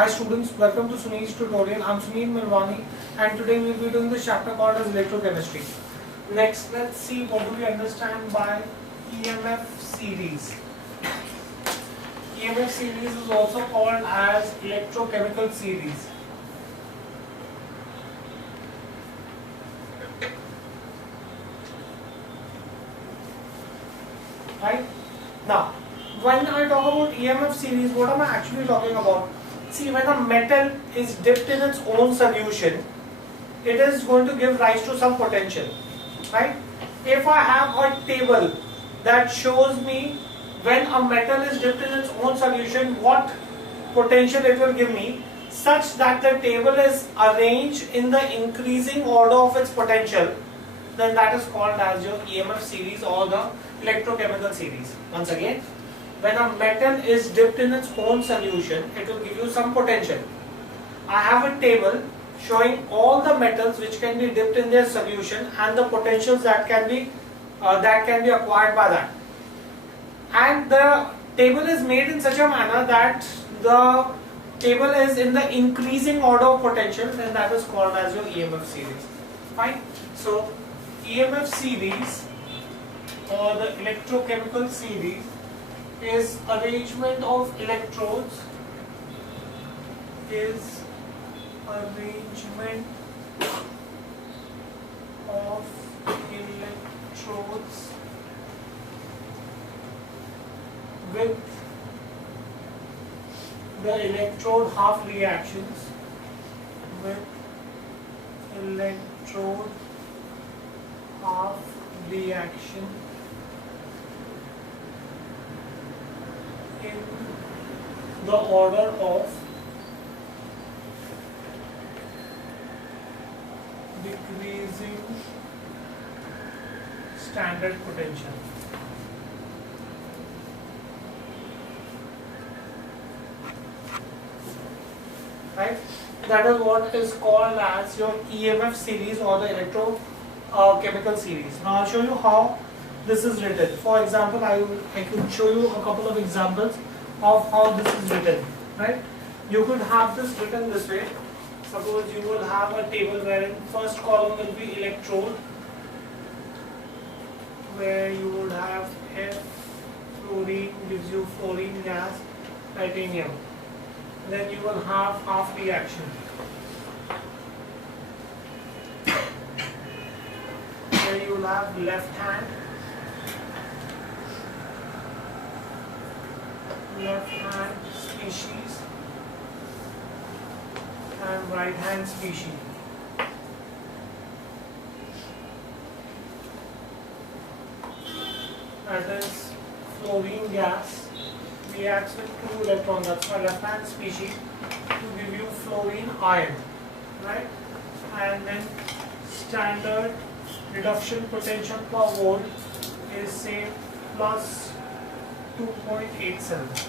Hi students, welcome to Sunil's tutorial. I'm Sunil Milwani and today we'll be doing this chapter called as electrochemistry. Next, let's see what do we understand by EMF series. EMF series is also called as electrochemical series. Right? Now, when I talk about EMF series, what am I actually talking about? See, when a metal is dipped in its own solution, it is going to give rise to some potential, right? If I have a table that shows me when a metal is dipped in its own solution, what potential it will give me, such that the table is arranged in the increasing order of its potential, then that is called as your EMF series or the electrochemical series. Once again, when a metal is dipped in its own solution, it will give you some potential. I have a table showing all the metals which can be dipped in their solution and the potentials that can be acquired by that. And the table is made in such a manner that the table is in the increasing order of potential, and that is called as your EMF series. Fine. So EMF series or the electrochemical series is arrangement of electrodes, with the electrode half reactions, in the order of decreasing standard potential. Right? That is what is called as your EMF series or the electrochemical series. Now I'll show you how this is written. For example, I could show you a couple of examples of how this is written. Right? You could have this written this way. Suppose you will have a table wherein first column will be electrode, where you would have F, fluorine gives you fluorine gas, titanium. Then you will have half reaction. Then you will have left hand species and right hand species. That is fluorine gas reacts with two electrons, that's why left hand species, to give you fluorine ion, right? And then standard reduction potential per volt is say plus 2.87.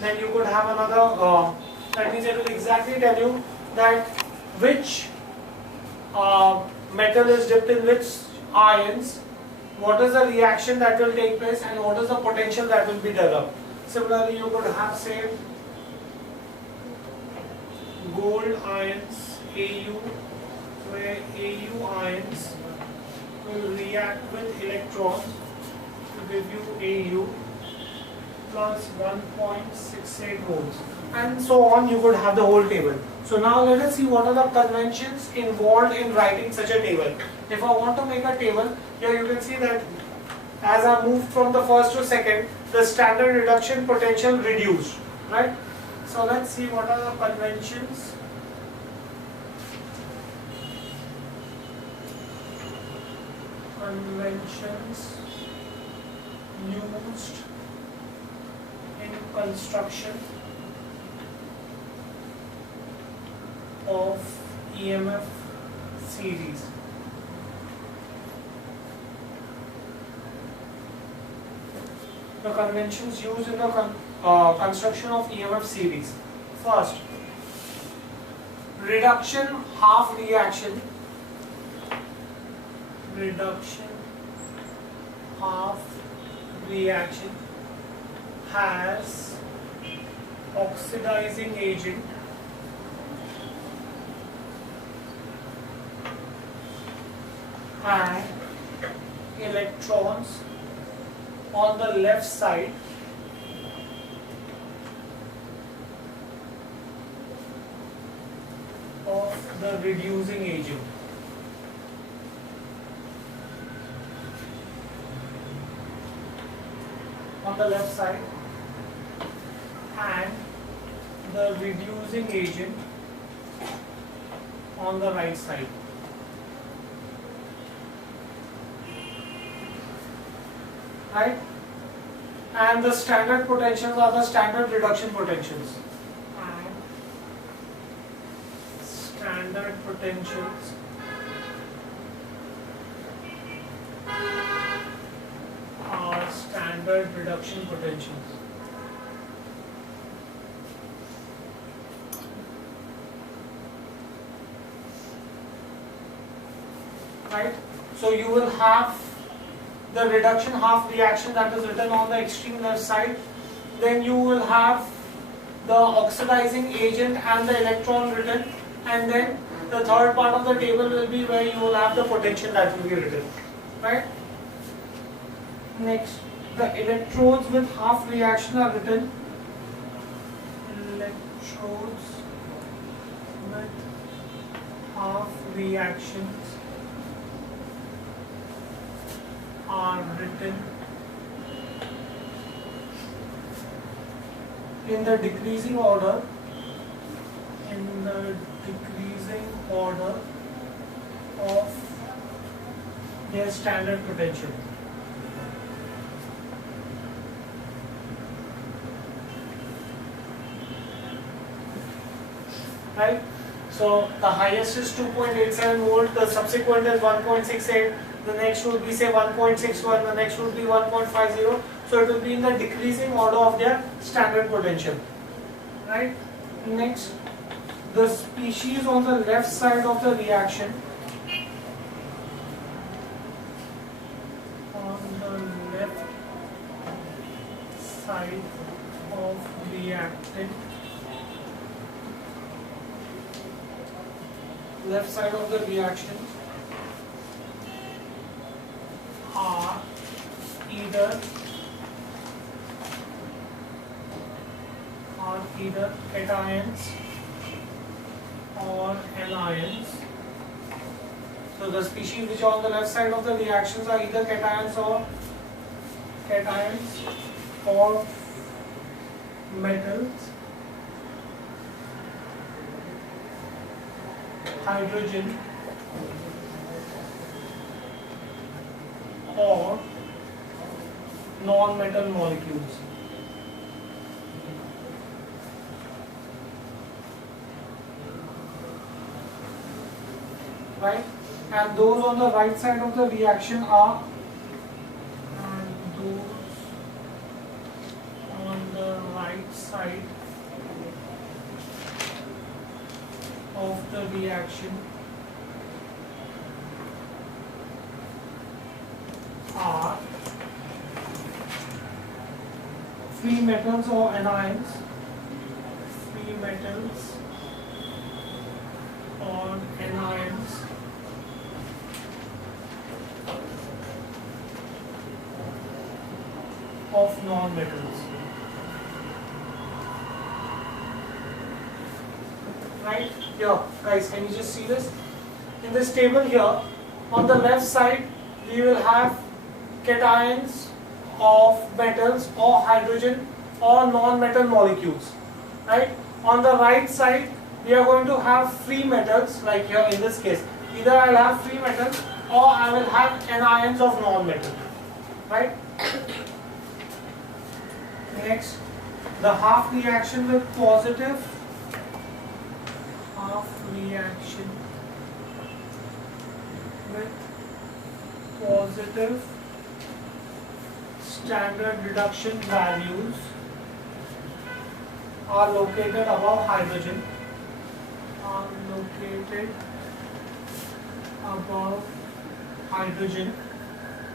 Then you could have another, that means it will exactly tell you that which metal is dipped in which ions, what is the reaction that will take place, and what is the potential that will be developed. Similarly, you could have say gold ions Au, where Au ions will react with electrons to give you Au plus 1.68 volts, and so on. You could have the whole table. So now let us see what are the conventions involved in writing such a table. If I want to make a table, here you can see that as I moved from the first to second, the standard reduction potential reduced, right? So let's see what are the conventions. Used in construction of EMF series. The conventions used in the construction of EMF series. First, reduction half reaction. Has oxidizing agent and electrons on the left side of the reducing agent. On the left side and the reducing agent on the right side. Right? And the standard potentials are the standard reduction potentials. And standard potentials are standard reduction potentials. Right? So you will have the reduction half reaction that is written on the extreme left side. Then you will have the oxidizing agent and the electron written, and then the third part of the table will be where you will have the potential that will be written. Right? Next, the electrodes with half reaction are written. Electrodes with half reactions are written in the decreasing order, of their standard potential. Right? So the highest is 2.87 volt, the subsequent is 1.68, the next would be say 1.61, the next would be 1.50. So it will be in the decreasing order of their standard potential. Right? Next, the species on the left side of the reaction, on the left side of reactant, left side of the reaction are either cations or anions. So the species which are on the left side of the reactions are either cations or metals, hydrogen or non-metal molecules. Right? And those on the right side of the reaction are, of the reaction are free metals or anions, free metals or anions of non-metals. Right? Here, guys, can you just see this? In this table here, on the left side, we will have cations of metals or hydrogen or non-metal molecules. Right? On the right side, we are going to have free metals, like here in this case. Either I will have free metals or I will have anions of non-metal. Right? Next, the half reaction with positive standard reduction values are located above hydrogen,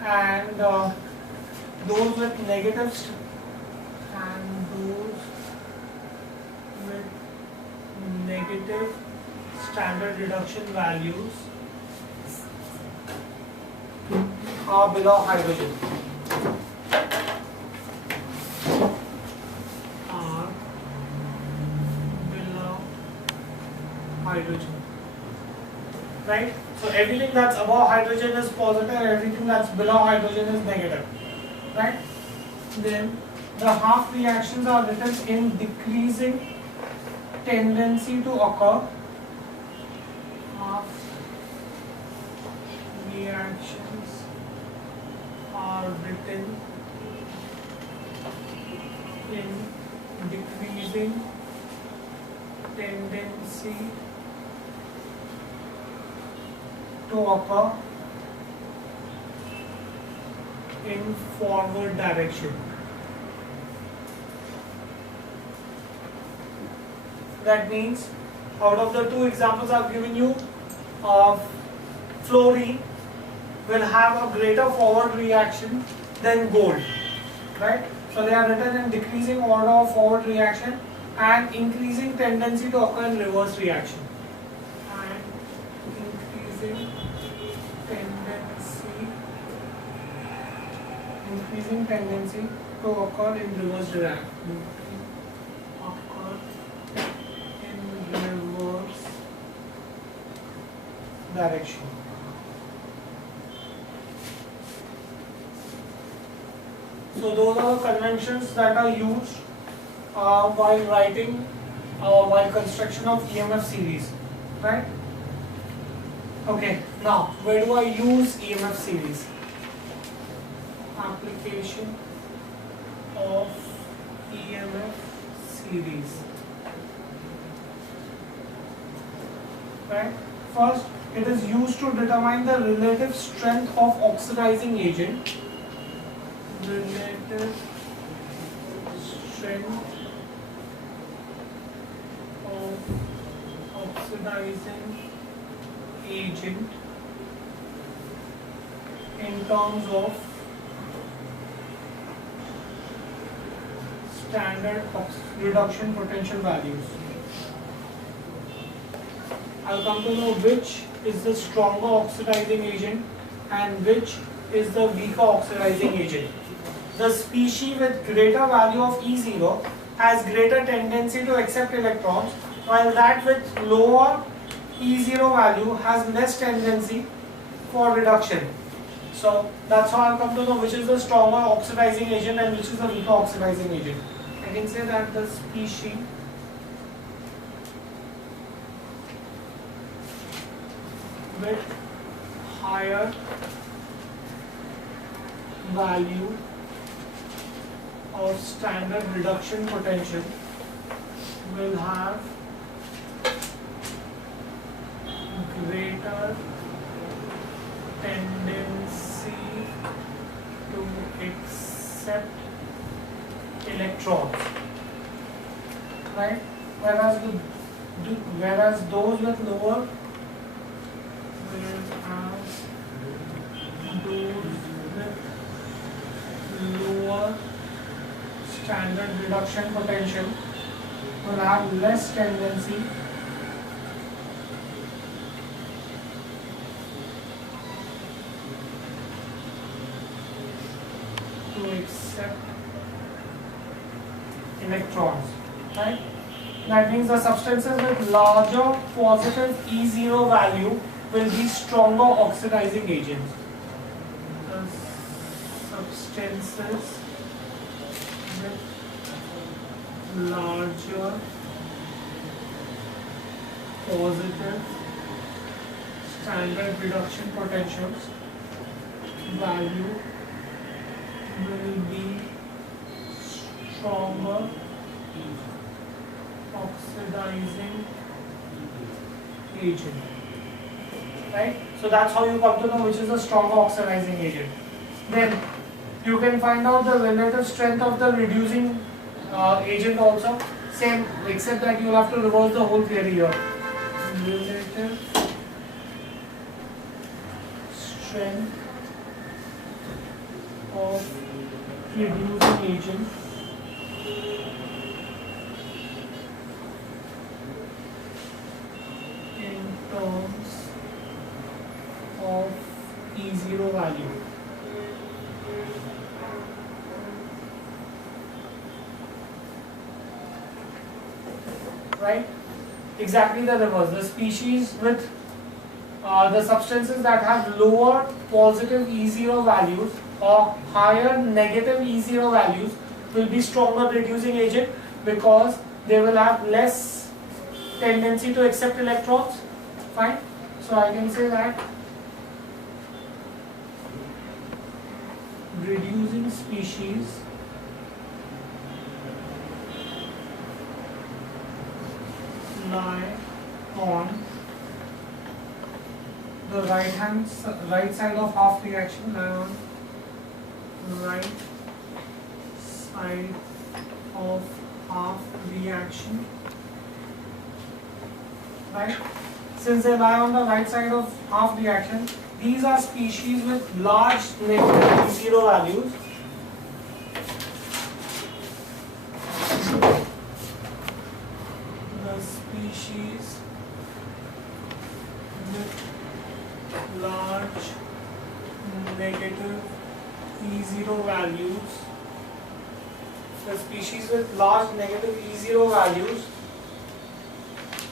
and those with negative negative standard reduction values are below hydrogen. Are below hydrogen. Right? So everything that's above hydrogen is positive, everything that's below hydrogen is negative. Right? Then the half reactions are written in decreasing tendency to occur. Half reactions are written in decreasing tendency to occur in forward direction. That means, out of the two examples I've given you, fluorine will have a greater forward reaction than gold, right? So they are written in decreasing order of forward reaction and increasing tendency to occur in reverse reaction. And increasing tendency to occur in reverse reaction. Direction. So those are the conventions that are used while writing while construction of EMF series, right? Okay, now where do I use EMF series? Application of EMF series, right? First, it is used to determine the relative strength of oxidizing agent. Relative strength of oxidizing agent in terms of standard reduction potential values. I'll come to know which is the stronger oxidizing agent and which is the weaker oxidizing agent. The species with greater value of E0 has greater tendency to accept electrons, while that with lower E0 value has less tendency for reduction. So that's how I'll come to know which is the stronger oxidizing agent and which is the weaker oxidizing agent. I can say that the species with higher value of standard reduction potential will have greater tendency to accept electrons, right? Whereas those with lower standard reduction potential will have less tendency to accept electrons, right? That means the substances with larger positive E0 value will be stronger oxidizing agents. The substances with larger positive standard reduction potentials value will be stronger oxidizing agent, right? So that's how you come to know which is the stronger oxidizing agent. Then you can find out the relative strength of the reducing agent also, same, except that you will have to reverse the whole theory here. Relative strength of reducing agent terms of E0 value. Right? Exactly the reverse. The species with the substances that have lower positive E0 values or higher negative E0 values will be stronger reducing agent because they will have less tendency to accept electrons. Fine. So I can say that reducing species lie on the right side of half reaction, lie on right side of half reaction. Right? Since they lie on the right side of half reaction, these are species with large negative E0 values. The species with large negative E0 values. The species with large negative E0 values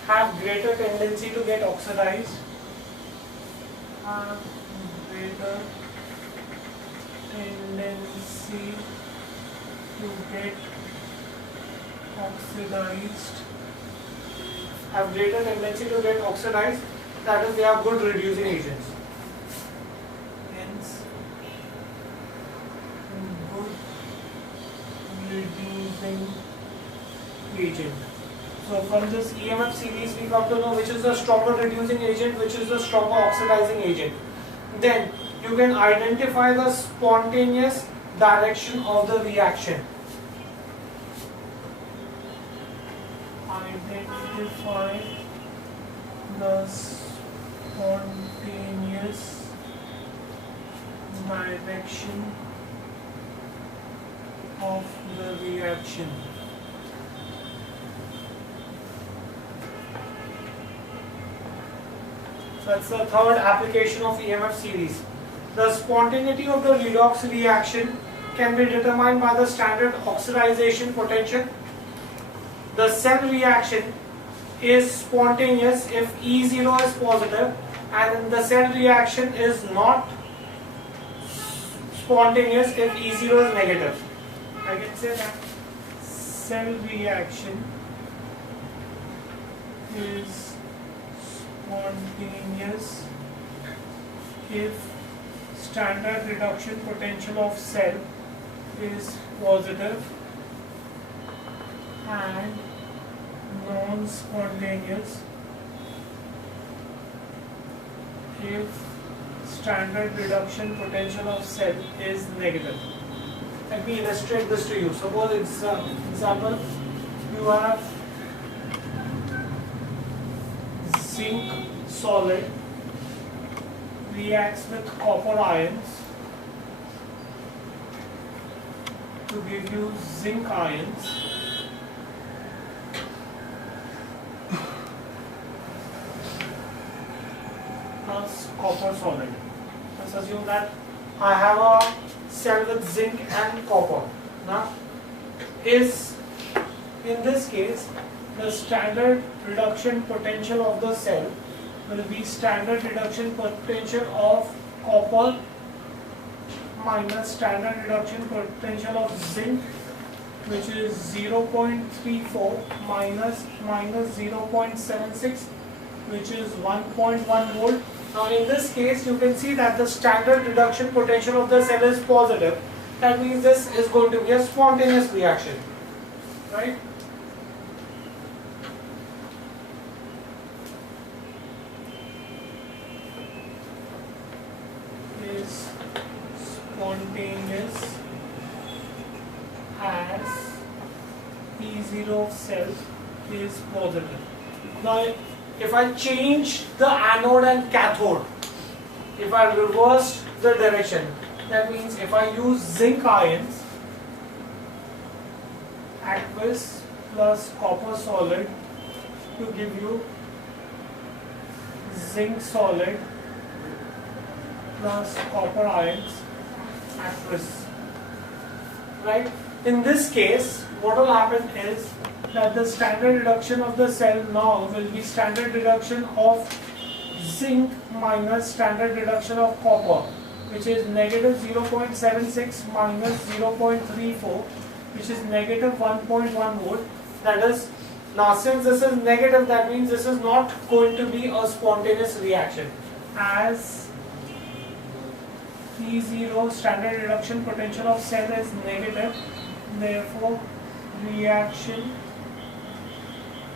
have greater tendency to get oxidized. Have greater tendency to get oxidized. Have greater tendency to get oxidized. That is, they are good reducing agents. Hence, good reducing agent. So from this EMF series we come to know which is the stronger reducing agent, which is the stronger oxidizing agent. Then you can identify the spontaneous direction of the reaction. Identify the spontaneous direction of the reaction. That's the third application of EMF series. The spontaneity of the redox reaction can be determined by the standard oxidization potential. The cell reaction is spontaneous if E0 is positive, and the cell reaction is not spontaneous if E0 is negative. I can say that cell reaction is spontaneous if standard reduction potential of cell is positive and non-spontaneous if standard reduction potential of cell is negative. Let me illustrate this to you. Suppose it's example, you have zinc solid reacts with copper ions to give you zinc ions plus copper solid. Let's assume that I have a cell with zinc and copper. Now, in this case, the standard reduction potential of the cell will be standard reduction potential of copper minus standard reduction potential of zinc, which is 0.34 minus 0.76, which is 1.1 volt. Now in this case you can see that the standard reduction potential of the cell is positive. That means this is going to be a spontaneous reaction, right? Is spontaneous as E0 of cell is positive. Now if I change the anode and cathode, if I reverse the direction, that means if I use zinc ions, aqueous plus copper solid to give you zinc solid plus copper ions aqueous. Right? In this case, what will happen is that the standard reduction of the cell now will be standard reduction of zinc minus standard reduction of copper, which is negative 0.76 minus 0.34, which is negative 1.1 volt. That is, now since this is negative, that means this is not going to be a spontaneous reaction, as P0 standard reduction potential of cell is negative, therefore reaction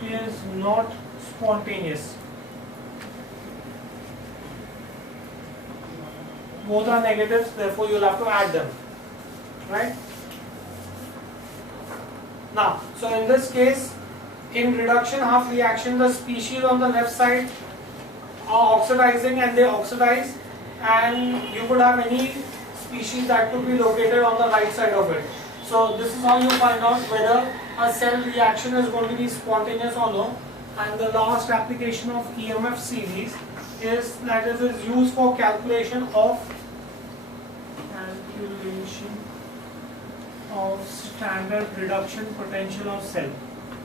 is not spontaneous. Both are negatives, therefore you will have to add them, right? Now, so in this case, in reduction half reaction, the species on the left side are oxidizing and they oxidize, and you could have any species that could be located on the right side of it. So this is how you find out whether a cell reaction is going to be spontaneous or no. And the last application of EMF series is that it is used for calculation of standard reduction potential of cell.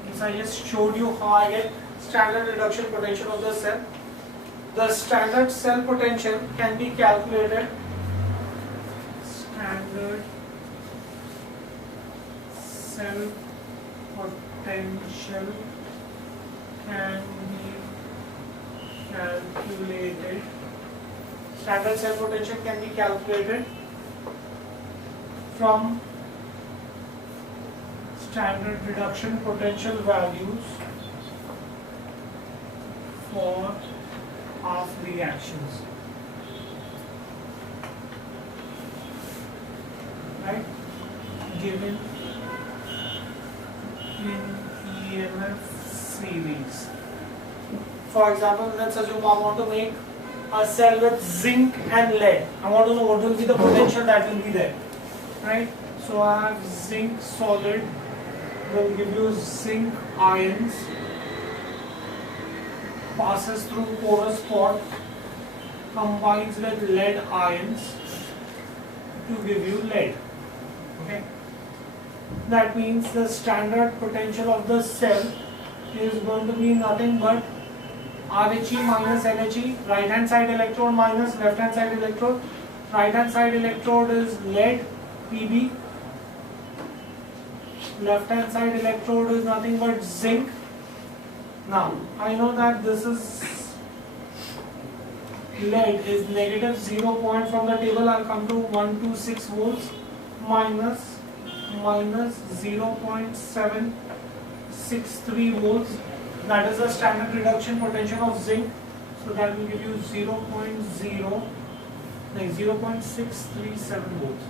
Yes, I just showed you how I get standard reduction potential of the cell. The standard cell potential can be calculated. Standard cell potential can be calculated. Standard cell potential can be calculated from standard reduction potential values for half reactions, right, given in EMF series. For example, let's assume I want to make a cell with zinc and lead. I want to know what will be the potential that will be there, right? So I have zinc solid will give you zinc ions, passes through porous pot, combines with lead ions to give you lead. Okay, that means the standard potential of the cell is going to be nothing but RHE minus LHE, right hand side electrode minus left hand side electrode. Right hand side electrode is lead, Pb. Left hand side electrode is nothing but zinc. Now I know that this is lead is negative 0 point from the table. I'll come to 126 volts minus 0.763 volts. That is the standard reduction potential of zinc. So that will give you 0.637 volts.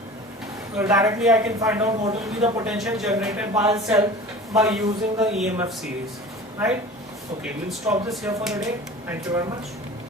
Directly I can find out what will be the potential generated by a cell by using the EMF series, right? Okay, we'll stop this here for the day. Thank you very much.